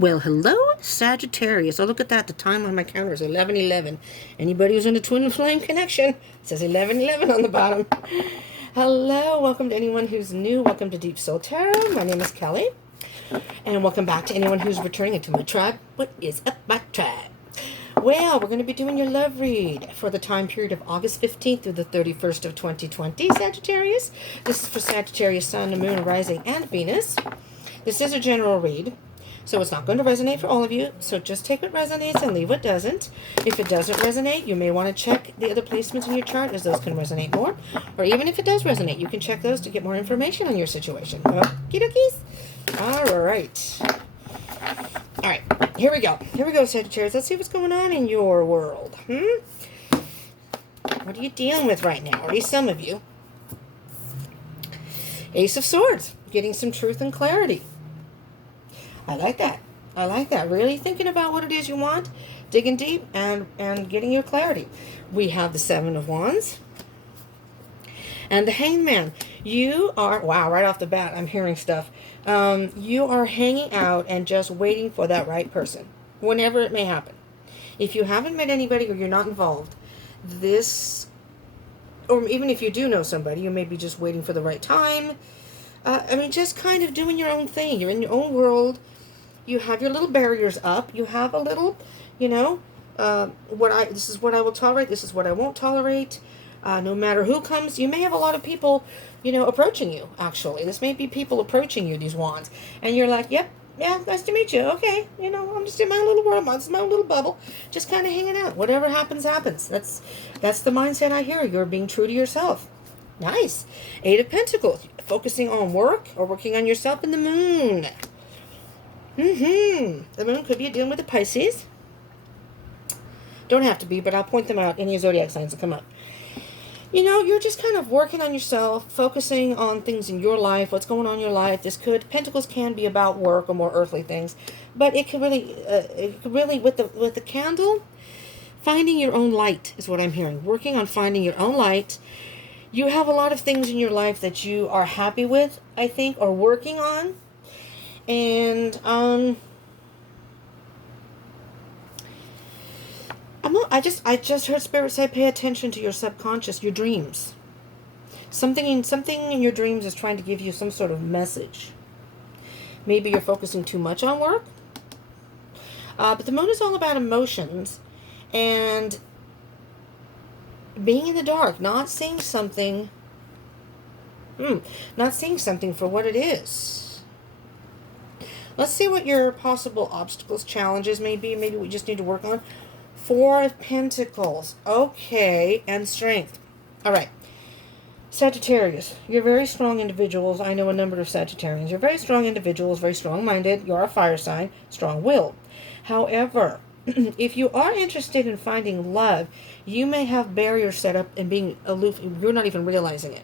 Well, hello, Sagittarius. Oh, look at that. The time on my counter is 11:11. Anybody who's in a twin flame connection, it says 11:11 on the bottom. Hello, welcome to anyone who's new. Welcome to Deep Soul Tarot. My name is Kelly. And welcome back to anyone who's returning into my tribe. What is up, my tribe? Well, we're going to be doing your love read for the time period of August 15th through the 31st of 2020, Sagittarius. This is for Sagittarius, Sun, Moon, Rising, and Venus. This is a general read, so it's not going to resonate for all of you. So just take what resonates and leave what doesn't. If it doesn't resonate, you may want to check the other placements in your chart, as those can resonate more. Or even if it does resonate, you can check those to get more information on your situation. Okie dokies. All right. All right. Here we go. Here we go, Sagittarius. Let's see what's going on in your world. What are you dealing with right now? Or at least some of you. Ace of Swords. Getting some truth and clarity. I like that. I like that. Really thinking about what it is you want, digging deep, and getting your clarity. We have the Seven of Wands and the Hanged Man. You are, wow, right off the bat, I'm hearing stuff. You are hanging out and just waiting for that right person, whenever it may happen. If you haven't met anybody or you're not involved, this, or even if you do know somebody, you may be just waiting for the right time. Just kind of doing your own thing. You're in your own world. You have your little barriers up. You have a little, this is what I will tolerate. This is what I won't tolerate. No matter who comes, you may have a lot of people, approaching you, actually. This may be people approaching you, these wands. And you're like, yep, yeah, nice to meet you. Okay, I'm just in my little world. This is my little bubble. Just kind of hanging out. Whatever happens, happens. That's the mindset I hear. You're being true to yourself. Nice. Eight of Pentacles. Focusing on work or working on yourself in the moon. The moon could be dealing with the Pisces. Don't have to be, but I'll point them out. Any zodiac signs that come up. You're just kind of working on yourself, focusing on things in your life, what's going on in your life. Pentacles can be about work or more earthly things, but it could really, with the candle, finding your own light is what I'm hearing. Working on finding your own light. You have a lot of things in your life that you are happy with, I think, or working on. And I just heard Spirit say, pay attention to your subconscious, your dreams. Something in your dreams is trying to give you some sort of message. Maybe you're focusing too much on work. But the moon is all about emotions and being in the dark, not seeing something for what it is. Let's see what your possible obstacles, challenges may be. Maybe we just need to work on. Four of Pentacles. Okay, and Strength. All right. Sagittarius, you're very strong individuals. I know a number of Sagittarians. You're very strong individuals, very strong-minded. You're a fire sign, strong-willed. However, if you are interested in finding love, you may have barriers set up and being aloof. You're not even realizing it.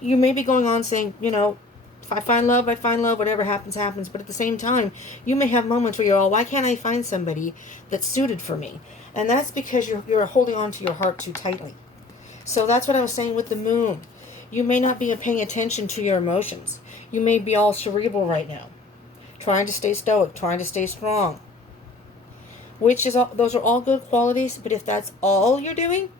You may be going on saying, if I find love, I find love. Whatever happens, happens. But at the same time, you may have moments where you're all, why can't I find somebody that's suited for me? And that's because you're holding on to your heart too tightly. So that's what I was saying with the moon. You may not be paying attention to your emotions. You may be all cerebral right now, trying to stay stoic, trying to stay strong. Those are all good qualities, but if that's all you're doing,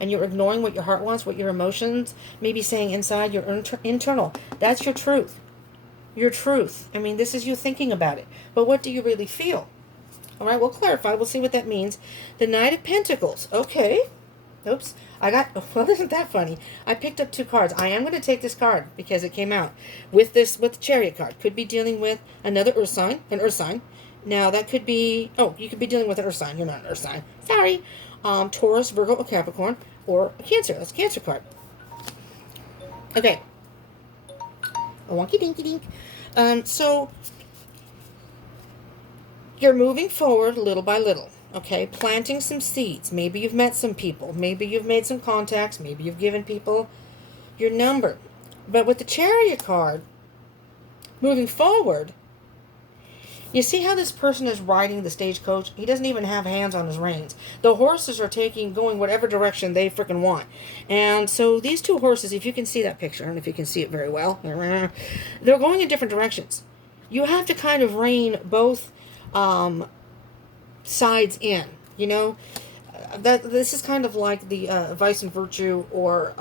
and you're ignoring what your heart wants, what your emotions may be saying inside, your internal, that's your truth. Your truth. This is you thinking about it. But what do you really feel? All right, we'll clarify. We'll see what that means. The Knight of Pentacles. Okay. Oops. Well, isn't that funny? I picked up two cards. I am going to take this card because it came out with the Chariot card. Could be dealing with another Earth sign, an Earth sign. Now, that could be, you could be dealing with an Earth sign. You're not an Earth sign. Sorry. Taurus, Virgo, or Capricorn, or a Cancer. That's a Cancer card. Okay. A wonky dinky dink. So, you're moving forward little by little. Okay, planting some seeds. Maybe you've met some people. Maybe you've made some contacts. Maybe you've given people your number. But with the Chariot card, moving forward, you see how this person is riding the stagecoach? He doesn't even have hands on his reins. The horses are going whatever direction they freaking want. And so these two horses, if you can see that picture, and if you can see it very well, they're going in different directions. You have to kind of rein both sides in, you know. That this is kind of like the vice and virtue, or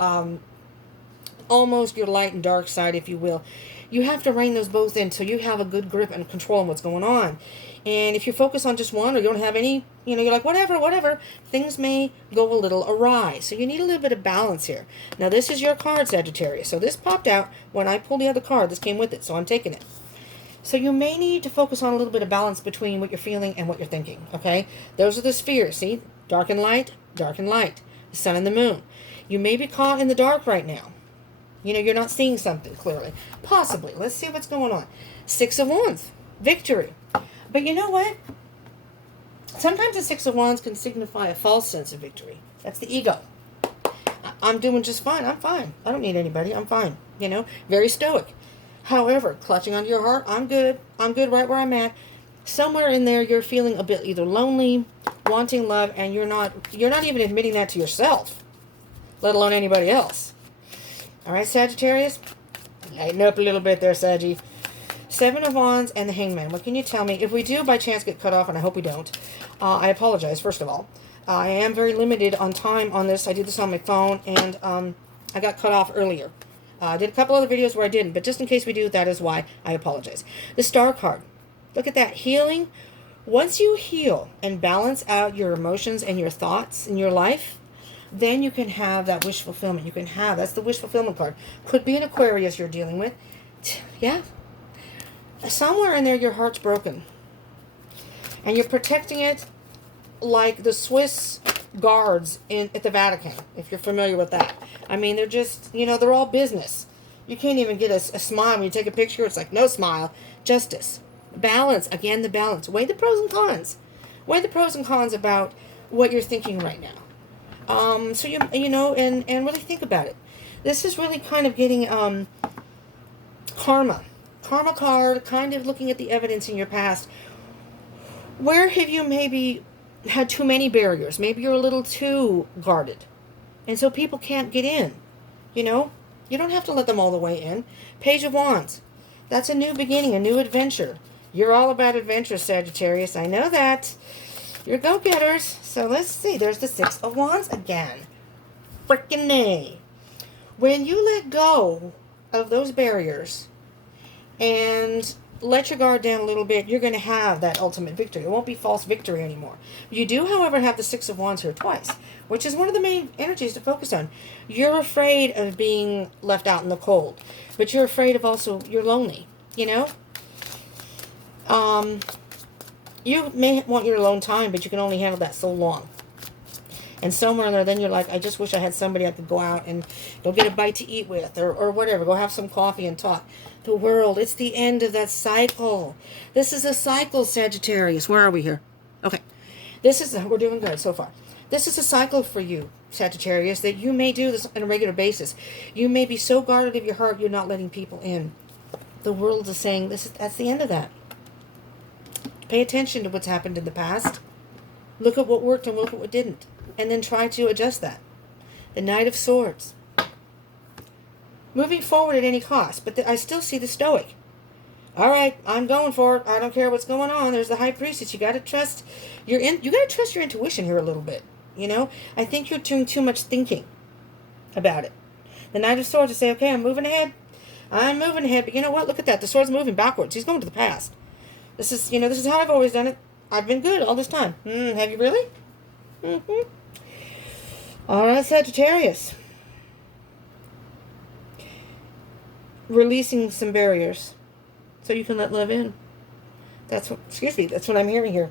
almost your light and dark side, if you will. You have to rein those both in so you have a good grip and control on what's going on. And if you focus on just one, or you don't have any, you're like, whatever, things may go a little awry. So you need a little bit of balance here. Now, this is your card, Sagittarius. So this popped out when I pulled the other card. This came with it, so I'm taking it. So you may need to focus on a little bit of balance between what you're feeling and what you're thinking, okay? Those are the spheres, see? Dark and light, the sun and the moon. You may be caught in the dark right now. You're not seeing something clearly. Possibly. Let's see what's going on. 6 of Wands, victory. But you know what? Sometimes the 6 of Wands can signify a false sense of victory. That's the ego. I'm doing just fine. I'm fine. I don't need anybody. I'm fine. Very stoic. However, clutching onto your heart, I'm good. I'm good right where I'm at. Somewhere in there, you're feeling a bit either lonely, wanting love, and you're not even admitting that to yourself, let alone anybody else. All right, Sagittarius? Lighten up a little bit there, Saggy. 7 of Wands and the Hangman. What can you tell me? If we do by chance get cut off, and I hope we don't, I apologize, first of all. I am very limited on time on this. I did this on my phone, and I got cut off earlier. I did a couple other videos where I didn't, but just in case we do, that is why I apologize. The Star card. Look at that. Healing. Once you heal and balance out your emotions and your thoughts in your life, then you can have that wish fulfillment. That's the wish fulfillment card. Could be an Aquarius you're dealing with. Yeah. Somewhere in there, your heart's broken. And you're protecting it like the Swiss guards at the Vatican, if you're familiar with that. I mean, they're just, they're all business. You can't even get a smile when you take a picture. It's like, no smile. Justice. Balance. Again, the balance. Weigh the pros and cons. Weigh the pros and cons about what you're thinking right now. So and really think about it. This is really kind of getting karma card, kind of looking at the evidence in your past. Where have you maybe had too many barriers? Maybe you're a little too guarded, and so people can't get in. You don't have to let them all the way in. Page of Wands. That's a new beginning, a new adventure. You're all about adventure, Sagittarius. I know that. You're go-getters. So let's see. There's the 6 of Wands again. Frickin' nay. When you let go of those barriers and let your guard down a little bit, you're going to have that ultimate victory. It won't be false victory anymore. You do, however, have the 6 of Wands here twice, which is one of the main energies to focus on. You're afraid of being left out in the cold, but you're afraid of also, you're lonely, You may want your alone time, but you can only handle that so long. And somewhere in there, then you're like, I just wish I had somebody I could go out and go get a bite to eat with, or whatever. Go have some coffee and talk. The world, it's the end of that cycle. This is a cycle, Sagittarius. Where are we here? Okay. We're doing good so far. This is a cycle for you, Sagittarius, that you may do this on a regular basis. You may be so guarded of your heart, you're not letting people in. The world is saying, that's the end of that. Pay attention to what's happened in the past. Look at what worked and look at what didn't. And then try to adjust that. The Knight of Swords. Moving forward at any cost. But I still see the Stoic. All right, I'm going for it. I don't care what's going on. There's the High Priestess. You got to trust you got to trust your intuition here a little bit. I think you're doing too much thinking about it. The Knight of Swords to say, okay, I'm moving ahead. But you know what? Look at that. The sword's moving backwards. He's going to the past. This is how I've always done it. I've been good all this time. Have you really? Mm-hmm. All right, Sagittarius. Releasing some barriers so you can let love in. That's what I'm hearing here.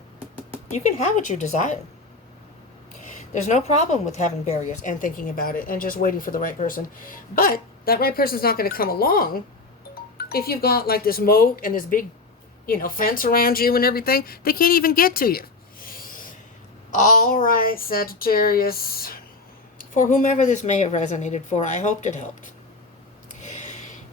You can have what you desire. There's no problem with having barriers and thinking about it and just waiting for the right person. But that right person's not going to come along if you've got like this moat and this big fence around you and everything. They can't even get to you. All right, Sagittarius. For whomever this may have resonated for, I hoped it helped.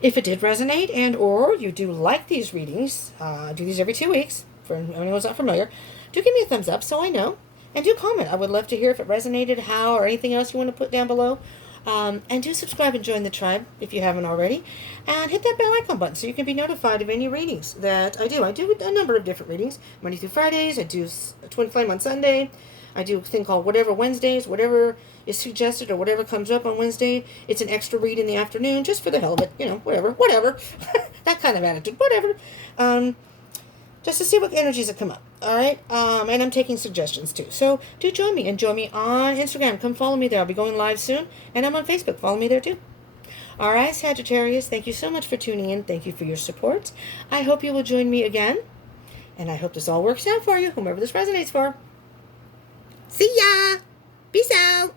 If it did resonate and or you do like these readings, I do these every 2 weeks. For anyone who's not familiar, do give me a thumbs up so I know. And do comment. I would love to hear if it resonated, how, or anything else you want to put down below. And do subscribe and join the tribe if you haven't already. And hit that bell icon button so you can be notified of any readings that I do. I do a number of different readings, Monday through Fridays. I do Twin Flame on Sunday. I do a thing called Whatever Wednesdays, whatever is suggested or whatever comes up on Wednesday. It's an extra read in the afternoon, just for the hell of it. Whatever. That kind of attitude, whatever. Just to see what energies that come up. All right. And I'm taking suggestions too. So do join me, and join me on Instagram. Come follow me there. I'll be going live soon. And I'm on Facebook. Follow me there too. All right, Sagittarius, thank you so much for tuning in. Thank you for your support. I hope you will join me again. And I hope this all works out for you, whomever this resonates for. See ya. Peace out.